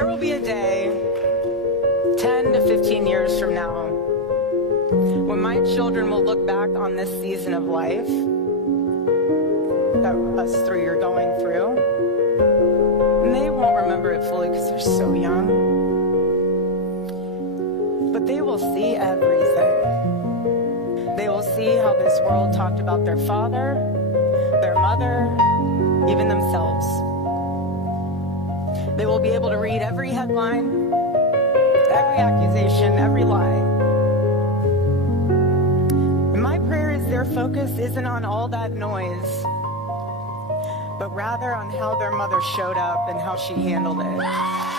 There will be a day, 10 to 15 years from now, when my children will look back on this season of life that us three are going through, and they won't remember it fully because they're so young, but they will see everything. They will see how this world talked about their father, their mother, even themselves. They will be able to read every headline, every accusation, every lie. And my prayer is their focus isn't on all that noise, but rather on how their mother showed up and how she handled it.